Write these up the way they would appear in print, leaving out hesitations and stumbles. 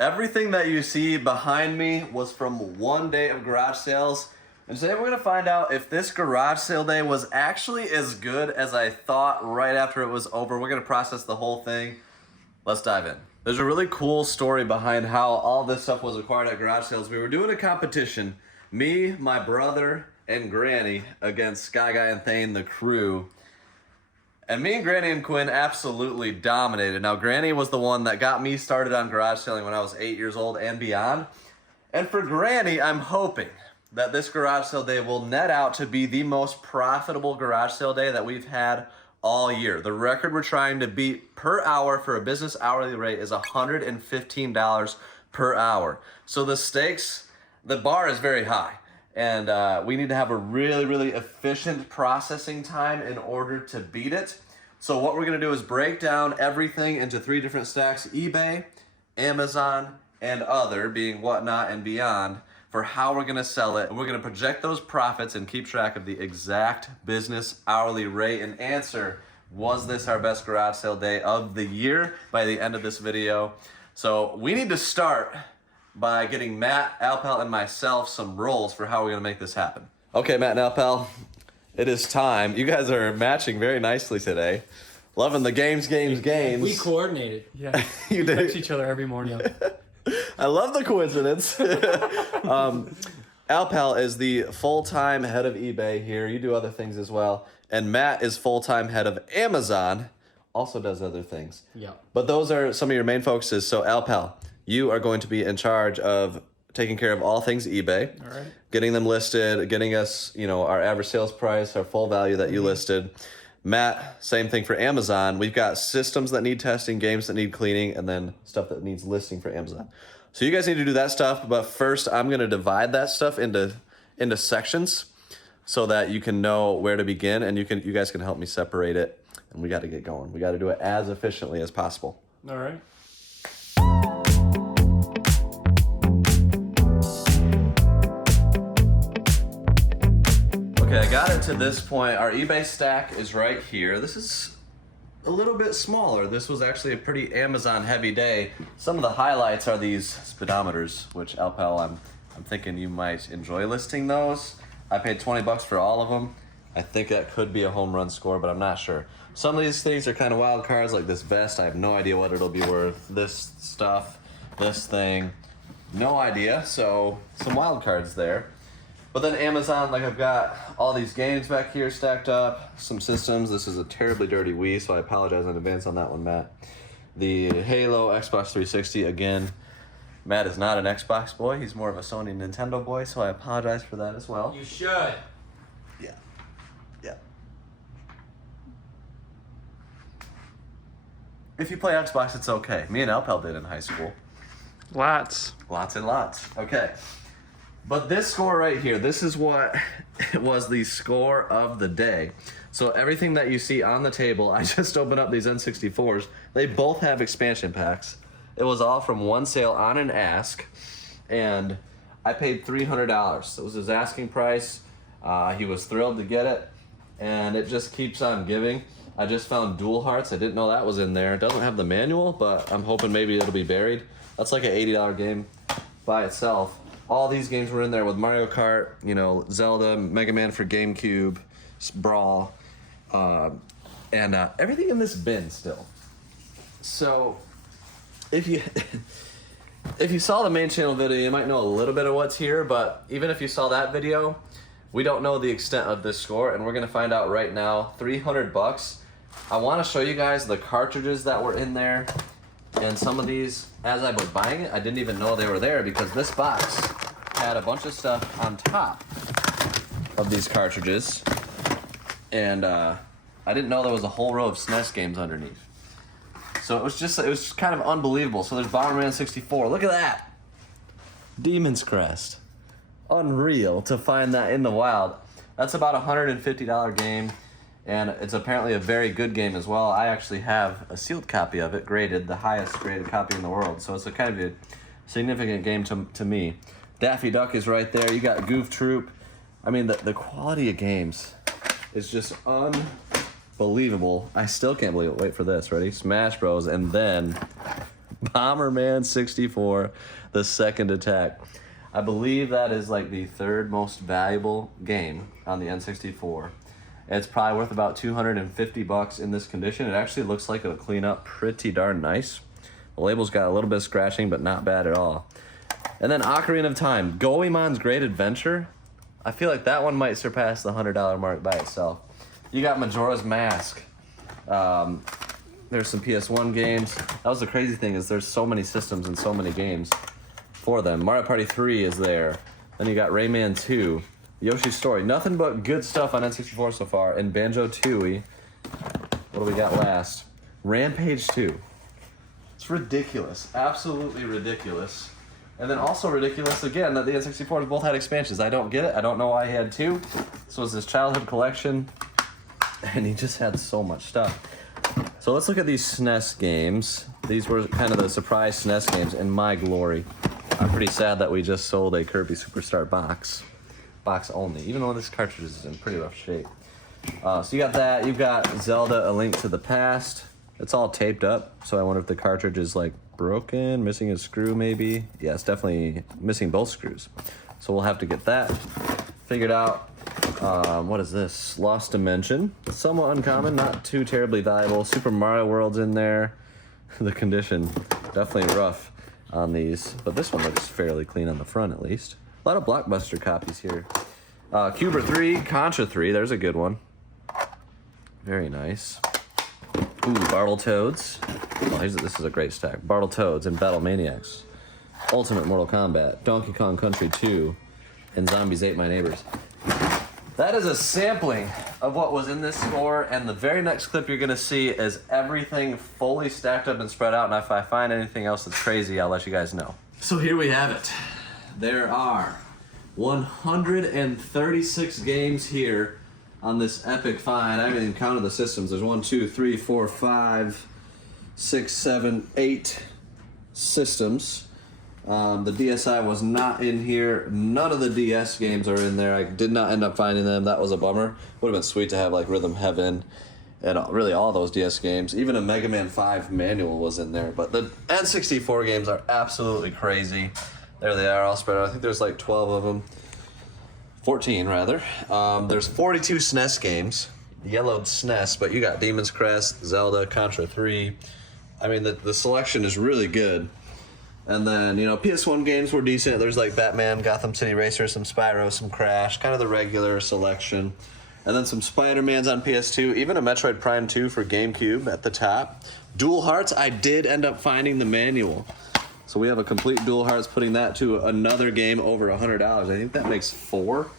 Everything that you see behind me was from one day of garage sales. And today we're gonna find out if this garage sale day was actually as good as I thought right after it was over. We're gonna process the whole thing. Let's dive in. There's a really cool story behind how all this stuff was acquired at garage sales. We were doing a competition, me, my brother, and Granny against Sky Guy and Thane, the crew. And me and Granny and Quinn absolutely dominated. Now, Granny was the one that got me started on garage selling when I was 8 years old and beyond. And for Granny, I'm hoping that this garage sale day will net out to be the most profitable garage sale day that we've had all year. The record we're trying to beat per hour for a business hourly rate is $115 per hour. So the stakes, the bar is very high. And we need to have a really efficient processing time in order to beat it. So what we're gonna do is break down everything into 3 different stacks: eBay, Amazon, and other, being Whatnot and Beyond, for how we're gonna sell it. And we're gonna project those profits and keep track of the exact business hourly rate and answer, was this our best garage sale day of the year, by the end of this video. So we need to start by getting Matt, Alpal, and myself some roles for how we're gonna make this happen. Okay, Matt and Alpal, it is time. You guys are matching very nicely today. Loving the games. We coordinated. Yeah. You We text did. each other every morning. I love the coincidence. Alpal is the full-time head of eBay here. You do other things as well. And Matt is full-time head of Amazon, also does other things. Yeah. But those are some of your main focuses. So Alpal, you are going to be in charge of taking care of all things eBay. All right. Getting them listed, getting us, our average sales price, our full value that you listed. Matt, same thing for Amazon. We've got systems that need testing, games that need cleaning, and then stuff that needs listing for Amazon. So you guys need to do that stuff, but first I'm gonna divide that stuff into sections so that you can know where to begin, and you guys can help me separate it, and we gotta get going. We gotta do it as efficiently as possible. All right. Okay, I got it to this point. Our eBay stack is right here. This is a little bit smaller. This was actually a pretty Amazon heavy day. Some of the highlights are these speedometers, which Alpal, I'm thinking you might enjoy listing those. I paid 20 bucks for all of them. I think that could be a home run score, but I'm not sure. Some of these things are kind of wild cards, like this vest. I have no idea what it'll be worth. This stuff, this thing, no idea. So some wild cards there. But then Amazon, like, I've got all these games back here stacked up, some systems. This is a terribly dirty Wii, so I apologize in advance on that one, Matt. The Halo, Xbox 360, again, Matt is not an Xbox boy. He's more of a Sony Nintendo boy, so I apologize for that as well. You should. Yeah. If you play Xbox, it's okay. Me and Alpal did in high school. Lots. Lots and lots. Okay. But this score right here, this is what was the score of the day. So everything that you see on the table, I just opened up these N64s. They both have expansion packs. It was all from one sale on an ask, and I paid $300. It was his asking price. He was thrilled to get it, and it just keeps on giving. I just found Dual Hearts. I didn't know that was in there. It doesn't have the manual, but I'm hoping maybe it'll be buried. That's like an $80 game by itself. All these games were in there with Mario Kart, Zelda, Mega Man for GameCube, Brawl, and everything in this bin still. So if you saw the main channel video, you might know a little bit of what's here, but even if you saw that video, we don't know the extent of this score, and we're gonna find out right now. 300 bucks. I wanna show you guys the cartridges that were in there. And some of these, as I was buying it, I didn't even know they were there, because this box had a bunch of stuff on top of these cartridges. And I didn't know there was a whole row of SNES games underneath. So it was kind of unbelievable. So there's Bomberman 64. Look at that. Demon's Crest. Unreal to find that in the wild. That's about a $150 game. And it's apparently a very good game as well. I actually have a sealed copy of it, graded, the highest graded copy in the world. So it's a kind of a significant game to me. Daffy Duck is right there. You got Goof Troop. I mean, the quality of games is just unbelievable. I still can't believe it. Wait for this. Ready? Smash Bros. And then Bomberman 64, the second attack. I believe that is like the third most valuable game on the N64. It's probably worth about $250 in this condition. It actually looks like it'll clean up pretty darn nice. The label's got a little bit of scratching, but not bad at all. And then Ocarina of Time, Goemon's Great Adventure. I feel like that one might surpass the $100 mark by itself. You got Majora's Mask. There's some PS1 games. That was the crazy thing, is there's so many systems and so many games for them. Mario Party 3 is there. Then you got Rayman 2. Yoshi's Story. Nothing but good stuff on N64 so far. And Banjo-Tooie. What do we got last? Rampage 2. It's ridiculous. Absolutely ridiculous. And then also ridiculous, again, that the N64s both had expansions. I don't get it. I don't know why he had two. This was his childhood collection. And he just had so much stuff. So let's look at these SNES games. These were kind of the surprise SNES games, and my glory. I'm pretty sad that we just sold a Kirby Superstar box only, even though this cartridge is in pretty rough shape. So you got that. You've got Zelda: A Link to the Past. It's all taped up, so I wonder if the cartridge is like broken, missing a screw maybe. Yeah, it's definitely missing both screws. So we'll have to get that figured out. What is this? Lost Dimension. Somewhat uncommon, not too terribly valuable. Super Mario World's in there. The condition, definitely rough on these, but this one looks fairly clean on the front at least. A lot of Blockbuster copies here. Cuber 3, Contra 3, there's a good one. Very nice. Ooh, Battletoads. Oh, this is a great stack. Battletoads and Battle Maniacs. Ultimate Mortal Kombat, Donkey Kong Country 2, and Zombies Ate My Neighbors. That is a sampling of what was in this score, and the very next clip you're gonna see is everything fully stacked up and spread out, and if I find anything else that's crazy, I'll let you guys know. So here we have it. There are 136 games here on this epic find. I haven't even counted the systems. There's 1, 2, 3, 4, 5, 6, 7, 8 systems. The DSi was not in here. None of the DS games are in there. I did not end up finding them. That was a bummer. Would have been sweet to have like Rhythm Heaven and really all those DS games. Even a Mega Man 5 manual was in there. But the N64 games are absolutely crazy. There they are, all spread out. I think there's like 12 of them. 14 rather. There's 42 SNES games. Yellowed SNES, but you got Demon's Crest, Zelda, Contra 3. I mean, the selection is really good. And then, you know, PS1 games were decent. There's like Batman, Gotham City Racer, some Spyro, some Crash, kind of the regular selection. And then some Spider-Mans on PS2, even a Metroid Prime 2 for GameCube at the top. Dual Hearts, I did end up finding the manual. So we have a complete Dual Hearts, putting that to another game over $100. I think that makes 4.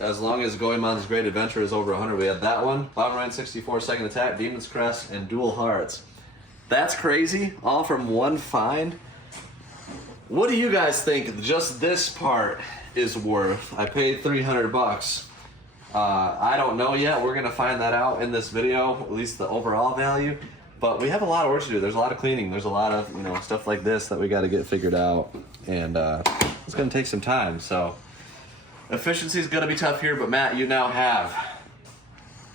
As long as Goemon's Great Adventure is over 100. We had that one, Bomberman 64, Second Attack, Demon's Crest, and Dual Hearts. That's crazy, all from one find. What do you guys think just this part is worth? I paid $300. I don't know yet. We're gonna find that out in this video, at least the overall value. But we have a lot of work to do. There's a lot of cleaning. There's a lot of, you know, stuff like this that we got to get figured out, and it's gonna take some time. So efficiency is gonna be tough here. But Matt, you now have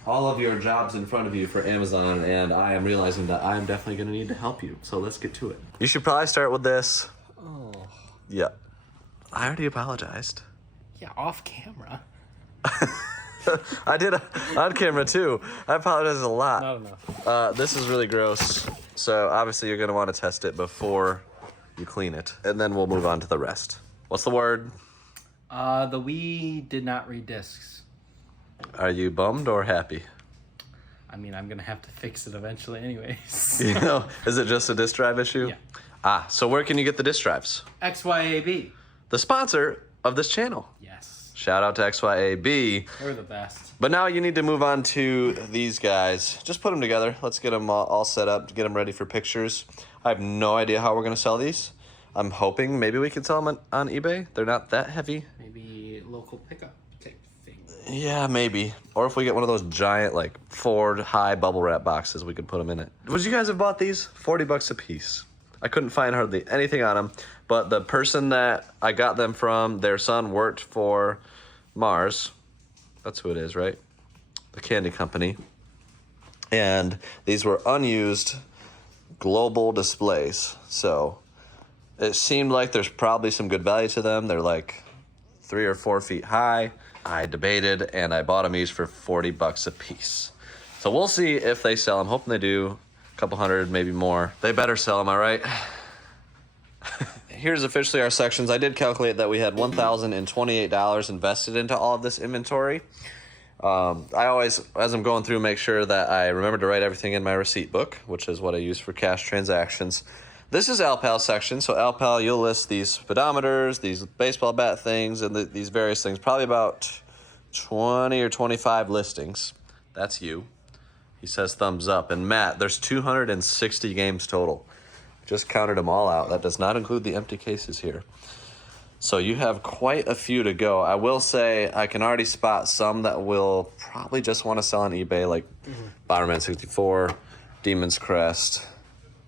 all of your jobs in front of you for Amazon, and I am realizing that I am definitely gonna need to help you. So let's get to it. You should probably start with this. Oh. Yeah. I already apologized. Yeah, off camera. I did on camera too. I apologize a lot. Not enough. This is really gross. So obviously you're gonna want to test it before you clean it. And then we'll move on to the rest. What's the word? The Wii did not read discs. Are you bummed or happy? I mean, I'm gonna have to fix it eventually anyways. You know, is it just a disk drive issue? Yeah. Ah, so where can you get the disk drives? XYAB. The sponsor of this channel. Yes. Shout out to XYAB. They're the best. But now you need to move on to these guys. Just put them together. Let's get them all set up, get them ready for pictures. I have no idea how we're going to sell these. I'm hoping maybe we can sell them on eBay. They're not that heavy. Maybe local pickup type thing. Yeah, maybe. Or if we get one of those giant, like, Ford high bubble wrap boxes, we could put them in it. Would you guys have bought these? $40 a piece. I couldn't find hardly anything on them, but the person that I got them from, their son worked for Mars. That's who it is, right? The candy company. And these were unused global displays. So it seemed like there's probably some good value to them. They're like 3 or 4 feet high. I debated and I bought them each for $40 a piece. So we'll see if they sell them. Hoping they do. A couple hundred, maybe more. They better sell them, all right? Here's officially our sections. I did calculate that we had $1,028 invested into all of this inventory. I always, as I'm going through, make sure that I remember to write everything in my receipt book, which is what I use for cash transactions. This is Alpal section. So Alpal, you'll list these speedometers, these baseball bat things, and these various things. Probably about 20 or 25 listings. That's you. He says thumbs up. And Matt, there's 260 games total. Just counted them all out. That does not include the empty cases here. So you have quite a few to go. I will say I can already spot some that will probably just want to sell on eBay, like Bomberman 64, Demon's Crest,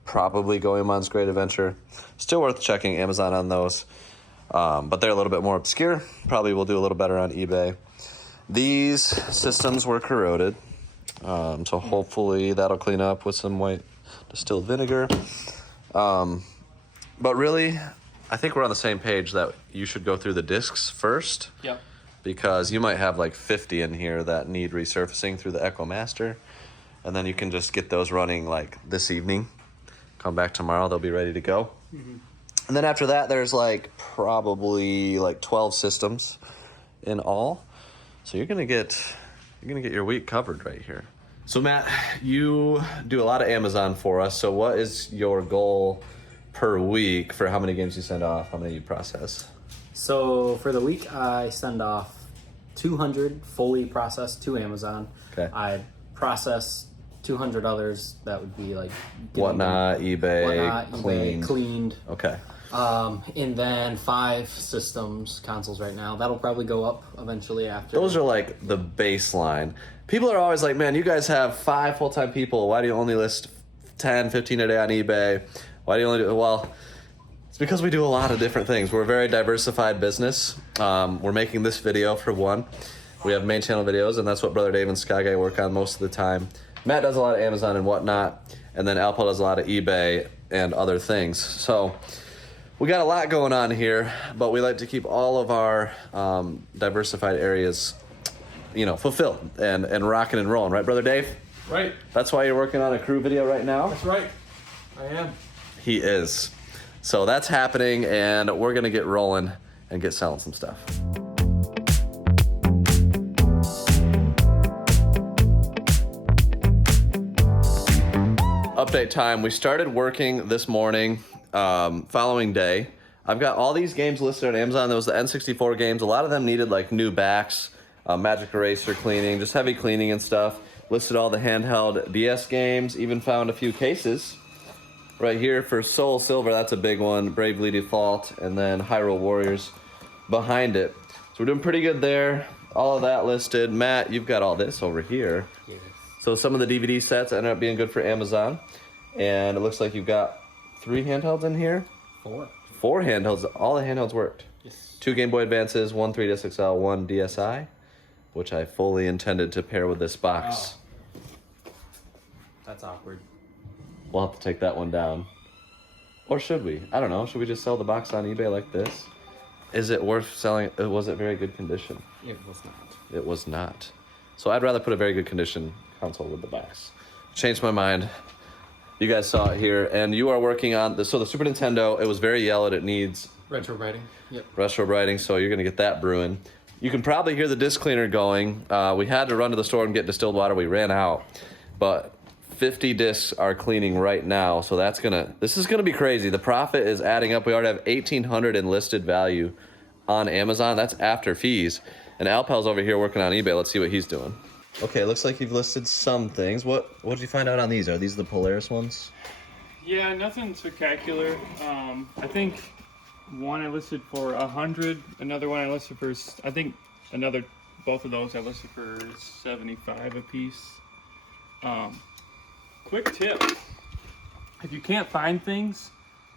probably Goemon's Great Adventure. Still worth checking Amazon on those. But they're a little bit more obscure. Probably will do a little better on eBay. These systems were corroded. So hopefully that'll clean up with some white distilled vinegar. But really, I think we're on the same page that you should go through the discs first. Yep. Because you might have like 50 in here that need resurfacing through the Echo Master. And then you can just get those running like this evening. Come back tomorrow, they'll be ready to go. Mm-hmm. And then after that, there's like probably like 12 systems in all. So you're gonna get your week covered right here. So Matt, you do a lot of Amazon for us. So what is your goal per week for how many games you send off, how many you process? So for the week, I send off 200 fully processed to Amazon. Okay. I process 200 others. That would be like Whatnot, eBay, cleaned. Okay. And then 5 systems, consoles right now. That'll probably go up eventually after. Those are like the baseline. People are always like, man, you guys have 5 full-time people. Why do you only list 10, 15 a day on eBay? Why do you only do, well, it's because we do a lot of different things. We're a very diversified business. We're making this video for one. We have main channel videos, and that's what Brother Dave and Sky Guy work on most of the time. Matt does a lot of Amazon and whatnot, and then Alpal does a lot of eBay and other things. So we got a lot going on here, but we like to keep all of our diversified areas, fulfilled and rocking and rolling. Right, Brother Dave? Right. That's why you're working on a crew video right now? That's right. I am. He is. So that's happening, and we're going to get rolling and get selling some stuff. Update time. We started working this morning, following day. I've got all these games listed on Amazon. There was the N64 games. A lot of them needed like new backs, Magic Eraser cleaning, just heavy cleaning and stuff. Listed all the handheld DS games, even found a few cases. Right here for Soul Silver, that's a big one. Bravely Default, and then Hyrule Warriors behind it. So we're doing pretty good there. All of that listed. Matt, you've got all this over here. Yes. So some of the DVD sets ended up being good for Amazon. And it looks like you've got 3 handhelds in here. 4. 4 handhelds. All the handhelds worked. Yes. 2 Game Boy Advances, 1 3DS XL, 1 DSi, which I fully intended to pair with this box. Oh. That's awkward. We'll have to take that one down. Or should we? I don't know. Should we just sell the box on eBay like this? Is it worth selling? Was it very good condition? It was not. It was not. So I'd rather put a very good condition console with the box. Changed my mind. You guys saw it here. And you are working on the Super Nintendo. It was very yellowed. It needs Retro writing. Yep. retro writing, so you're going to get that brewing. You can probably hear the disc cleaner going. We had to run to the store and get distilled water. We ran out. But 50 discs are cleaning right now, so this is gonna be crazy. The profit is adding up. We already have 1,800 in listed value on Amazon. That's after fees. And Alpal's over here working on eBay. Let's see what he's doing. Okay, looks like you've listed some things. What did you find out on these? Are these the Polaris ones? Yeah, nothing spectacular. I think one I listed for 100. Another one I listed for, both of those I listed for 75 a piece. Quick tip, if you can't find things,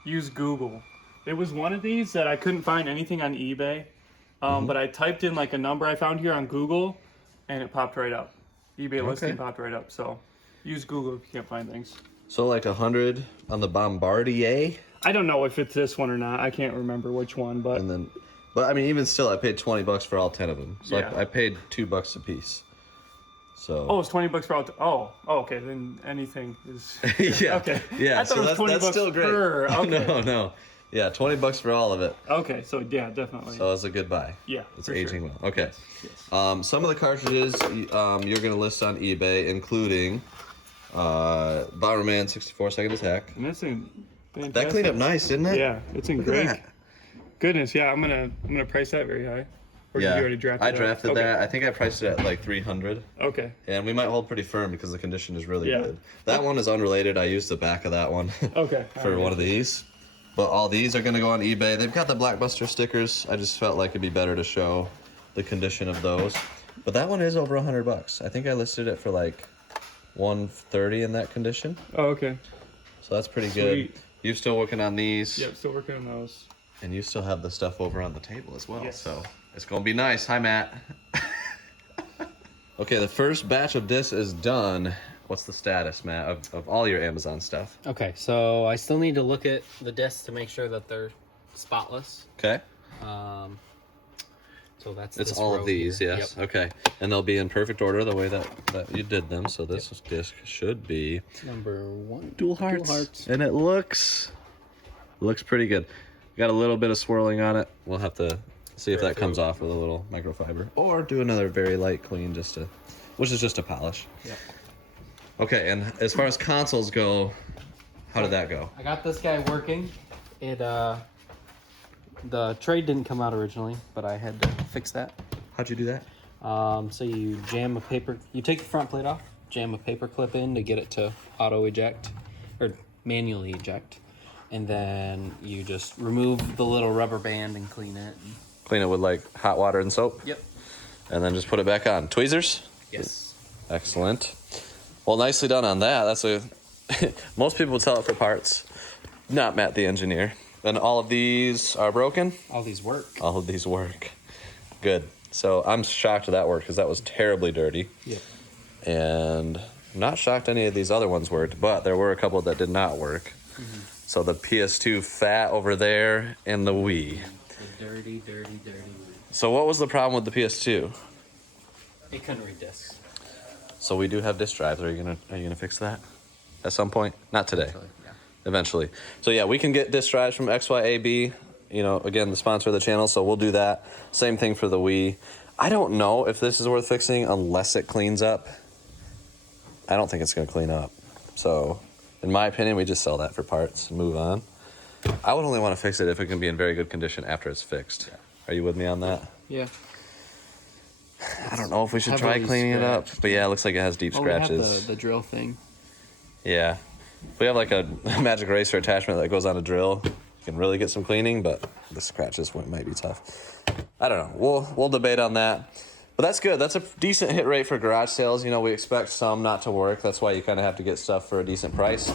use Google. There was one of these that I couldn't find anything on eBay, but I typed in like a number I found here on Google, and it popped right up. eBay listing popped right up, so use Google if you can't find things. So like 100 on the Bombardier. I don't know if it's this one or not. I can't remember which one, but And then, but I mean, even still, I paid $20 for all 10 of them. So Yeah. I paid $2 a piece. So. oh, it's $20 for all. Okay, then anything is. yeah. Okay. Yeah. I thought So it was that's $20 still great. per. Okay. No. Yeah, $20 for all of it. Okay, so yeah, definitely. So it's a good buy. Yeah, It's for aging sure. well. Okay. Yes. Some of the cartridges you're gonna list on eBay, including Bomberman 64 Second Attack. And that's in. That cleaned up nice, didn't it? Yeah, it's in Look at great. that. Goodness, yeah, I'm gonna price that very high. Or did you already draft it I up? drafted Okay. that. I think I priced it at like 300. Okay. And we might hold pretty firm because the condition is really Yeah. good. That one is unrelated. I used the back of that one Okay. for alright. one of these. But all these are going to go on eBay. They've got the Blackbuster stickers. I just felt like it'd be better to show the condition of those. But that one is over $100. I think I listed it for like 130 in that condition. Oh, okay. So that's pretty good. Sweet. You're still working on these. Yep, still working on those. And you still have the stuff over on the table as well. Yes. So it's going to be nice. Hi, Matt. Okay, the first batch of this is done. What's the status, Matt, of all your Amazon stuff? Okay, so I still need to look at the discs to make sure that they're spotless. Okay. So that's It's this all row of these, here. yes. Yep. Okay. And they'll be in perfect order the way that you did them. So this disc should be Number one. dual hearts. And it looks pretty good. Got a little bit of swirling on it. We'll have to see if that comes off with a little microfiber. Or do another very light clean which is just a polish. Yep. Okay, and as far as consoles go, how did that go? I got this guy working. The trade didn't come out originally, but I had to fix that. How'd you do that? So you take the front plate off, jam a paper clip in to get it to auto eject or manually eject, and then you just remove the little rubber band and clean it. Clean it with like hot water and soap? Yep. And then just put it back on. Tweezers? Yes. Excellent. Well, nicely done on that. Most people would sell it for parts. Not Matt the engineer. And all of these are broken? All these work. All of these work. Good. So I'm shocked that worked because that was terribly dirty. Yep. And I'm not shocked any of these other ones worked, but there were a couple that did not work. Mm-hmm. So the PS2 fat over there and the Wii. The dirty. So what was the problem with the PS2? It couldn't read discs. So we do have disk drives. Are you gonna fix that at some point? Not today. Yeah. Eventually. So yeah, we can get disk drives from XYAB, again, the sponsor of the channel, so we'll do that. Same thing for the Wii. I don't know if this is worth fixing unless it cleans up. I don't think it's going to clean up. So, in my opinion, we just sell that for parts and move on. I would only want to fix it if it can be in very good condition after it's fixed. Yeah. Are you with me on that? Yeah. I don't know if we should try Heavily cleaning it up, scratched. but yeah, it looks like it has deep Oh, we have scratches. the drill thing. Yeah. We have like a magic eraser attachment that goes on a drill. You can really get some cleaning, but the scratches might be tough. I don't know. We'll debate on that. But that's good. That's a decent hit rate for garage sales. We expect some not to work. That's why you kind of have to get stuff for a decent price.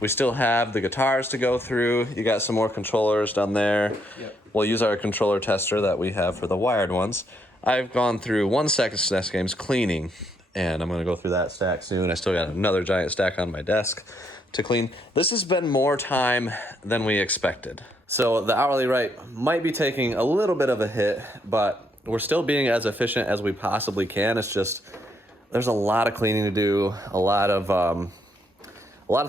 We still have the guitars to go through. You got some more controllers down there. Yep. We'll use our controller tester that we have for the wired ones. I've gone through 1 second SNES games cleaning, and I'm going to go through that stack soon. I still got another giant stack on my desk to clean. This has been more time than we expected. So the hourly rate might be taking a little bit of a hit, but we're still being as efficient as we possibly can. It's just, there's a lot of cleaning to do, a lot of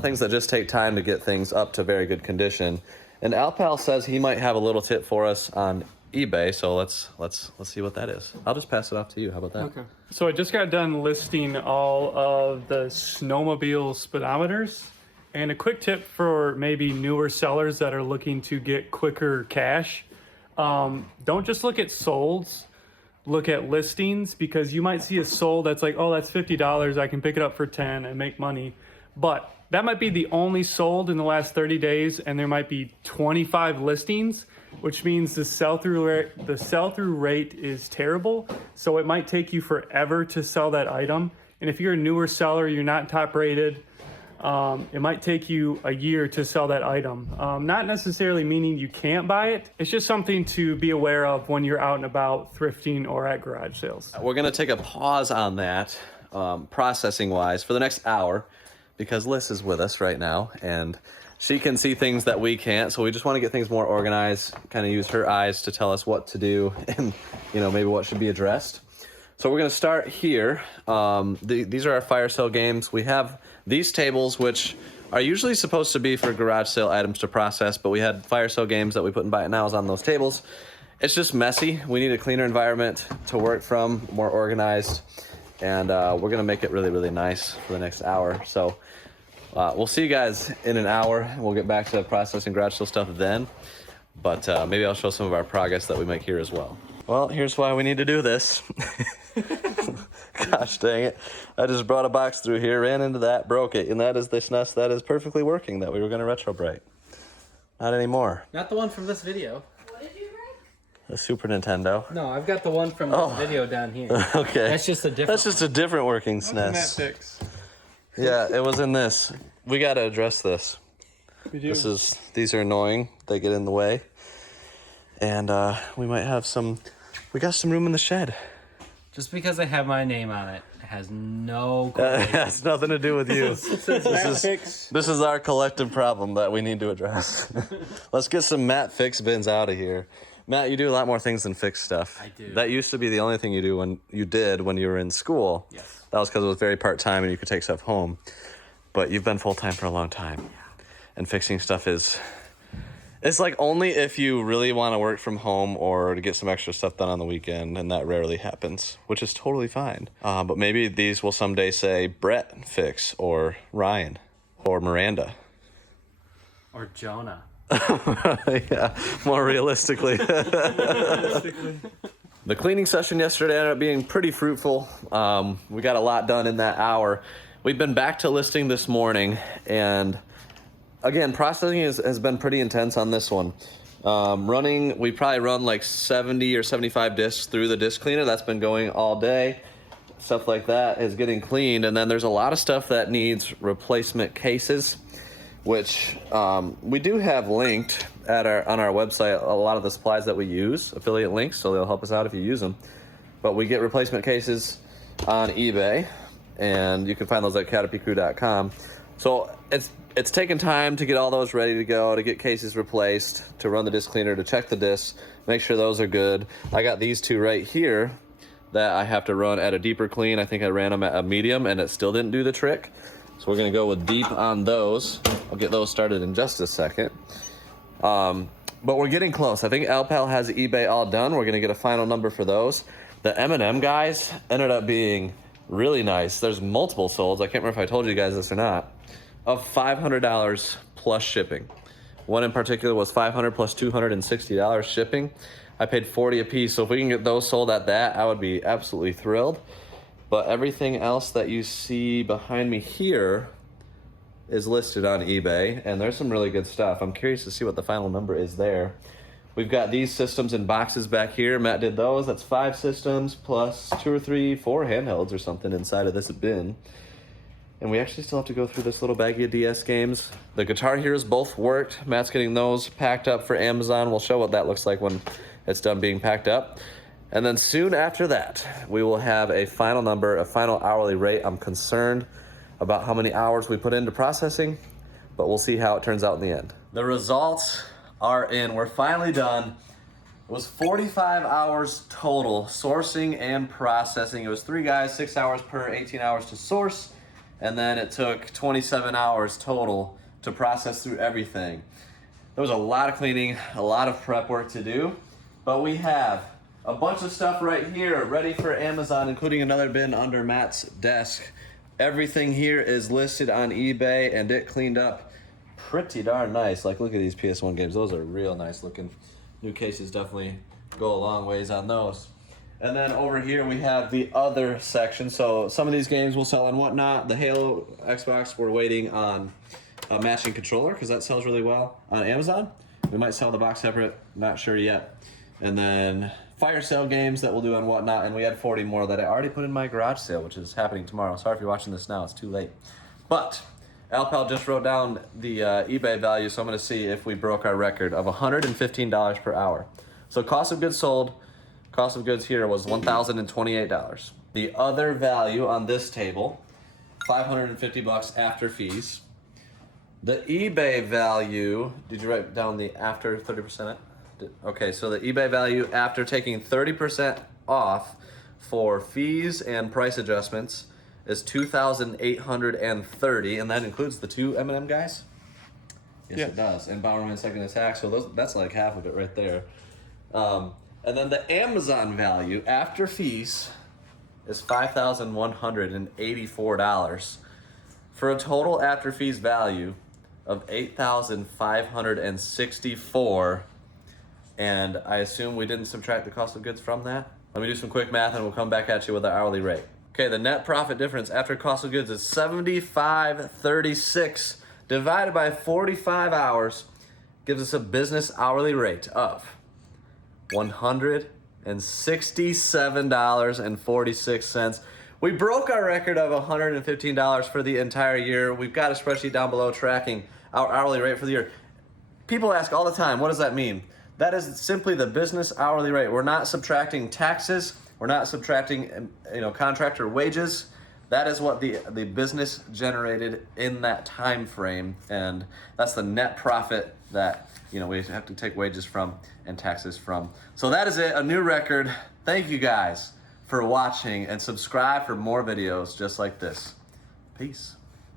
things that just take time to get things up to very good condition. And Alpal says he might have a little tip for us on eBay, so let's see what that is. I'll just pass it off to you. How about that? Okay. So I just got done listing all of the snowmobile speedometers. And a quick tip for maybe newer sellers that are looking to get quicker cash. Don't just look at solds, look at listings, because you might see a sold that's like, oh, that's $50. I can pick it up for 10 and make money. But that might be the only sold in the last 30 days, and there might be 25 listings, which means the sell-through rate is terrible. So it might take you forever to sell that item. And if you're a newer seller, you're not top rated, it might take you a year to sell that item. Not necessarily meaning you can't buy it. It's just something to be aware of when you're out and about thrifting or at garage sales. We're going to take a pause on that, processing-wise, for the next hour. because Liz is with us right now, and she can see things that we can't. So we just want to get things more organized, kind of use her eyes to tell us what to do and, maybe what should be addressed. So we're going to start here. These are our fire sale games. We have these tables, which are usually supposed to be for garage sale items to process, but we had fire sale games that we put in Buy It Nows on those tables. It's just messy. We need a cleaner environment to work from, more organized, and we're gonna make it really, really nice for the next hour. So we'll see you guys in an hour. We'll get back to processing garage sale stuff then, but maybe I'll show some of our progress that we make here as well. Well, here's why we need to do this. Gosh dang it. I just brought a box through here, ran into that, broke it, and that is this nest that is perfectly working that we were gonna retrobrite. Not anymore. Not the one from this video. The Super Nintendo. No, I've got the one from this video down here. Okay. That's just a different That's just a different working SNES. Fix. Yeah, it was in this. We gotta address this. We do. These are annoying. They get in the way. And we might have we got some room in the shed. Just because I have my name on it, it has no It has nothing to do with you. Fix. This is our collective problem that we need to address. Let's get some Matt Fix bins out of here. Matt, you do a lot more things than fix stuff. I do. That used to be the only thing you did when you were in school. Yes. That was because it was very part-time and you could take stuff home. But you've been full-time for a long time. Yeah. And fixing stuff it's like only if you really want to work from home or to get some extra stuff done on the weekend, and that rarely happens, which is totally fine. But maybe these will someday say Brett Fix, or Ryan, or Miranda. Or Jonah. Yeah, more realistically. The cleaning session yesterday ended up being pretty fruitful. We got a lot done in that hour. We've been back to listing this morning, and again, processing has been pretty intense on this one. We probably run like 70 or 75 discs through the disc cleaner. That's been going all day. Stuff like that is getting cleaned, and then there's a lot of stuff that needs replacement cases, which we do have linked on our website, a lot of the supplies that we use, affiliate links, so they'll help us out if you use them. But we get replacement cases on eBay, and you can find those at CATRPcrew.com. So it's taken time to get all those ready to go, to get cases replaced, to run the disc cleaner, to check the discs, make sure those are good. I got these two right here that I have to run at a deeper clean. I think I ran them at a medium and it still didn't do the trick. So we're gonna go with deep on those. I'll get those started in just a second. But we're getting close. I think Alpal has eBay all done. We're gonna get a final number for those. The M&M guys ended up being really nice. There's multiple solds. I can't remember if I told you guys this or not. Of $500 plus shipping. One in particular was $500 plus $260 shipping. I paid $40 a piece, so if we can get those sold at that, I would be absolutely thrilled. But everything else that you see behind me here is listed on eBay, and there's some really good stuff. I'm curious to see what the final number is there. We've got these systems in boxes back here. Matt did those. That's 5 systems plus 2 or 3, 4 handhelds or something inside of this bin. And we actually still have to go through this little baggie of DS games. The Guitar Heroes both worked. Matt's getting those packed up for Amazon. We'll show what that looks like when it's done being packed up. And then soon after that, we will have a final number, a final hourly rate. I'm concerned about how many hours we put into processing, but we'll see how it turns out in the end. The results are in. We're finally done. It was 45 hours total, sourcing and processing. It was 3 guys, 6 hours per, 18 hours to source. And then it took 27 hours total to process through everything. There was a lot of cleaning, a lot of prep work to do, but we have a bunch of stuff right here ready for Amazon, including another bin under Matt's desk. Everything here is listed on eBay, and it cleaned up pretty darn nice. Like, look at these PS1 games. Those are real nice looking. New cases definitely go a long ways on those. And then over here we have the other section. So some of these games will sell on Whatnot. The Halo Xbox, we're waiting on a matching controller because that sells really well on Amazon. We might sell the box separate, not sure yet. And then fire sale games that we'll do on Whatnot, and we had 40 more that I already put in my garage sale, which is happening tomorrow. Sorry if you're watching this now, it's too late. But Alpal just wrote down the eBay value, so I'm gonna see if we broke our record of $115 per hour. So cost of goods sold, cost of goods here was $1,028. The other value on this table, $550 after fees. The eBay value, did you write down the after 30%? Okay, so the eBay value after taking 30% off for fees and price adjustments is $2,830, and that includes the 2 M&M guys? Yes, Yeah. it does. And Bowerman second attack, so that's like half of it right there. And then the Amazon value after fees is $5,184 for a total after fees value of $8,564. And I assume we didn't subtract the cost of goods from that. Let me do some quick math and we'll come back at you with the hourly rate. Okay, the net profit difference after cost of goods is $75.36 divided by 45 hours gives us a business hourly rate of $167.46. We broke our record of $115 for the entire year. We've got a spreadsheet down below tracking our hourly rate for the year. People ask all the time, what does that mean? That is simply the business hourly rate. We're not subtracting taxes. We're not subtracting, contractor wages. That is what the business generated in that time frame, and that's the net profit that we have to take wages from and taxes from. So that is it, a new record. Thank you guys for watching, and subscribe for more videos just like this. Peace.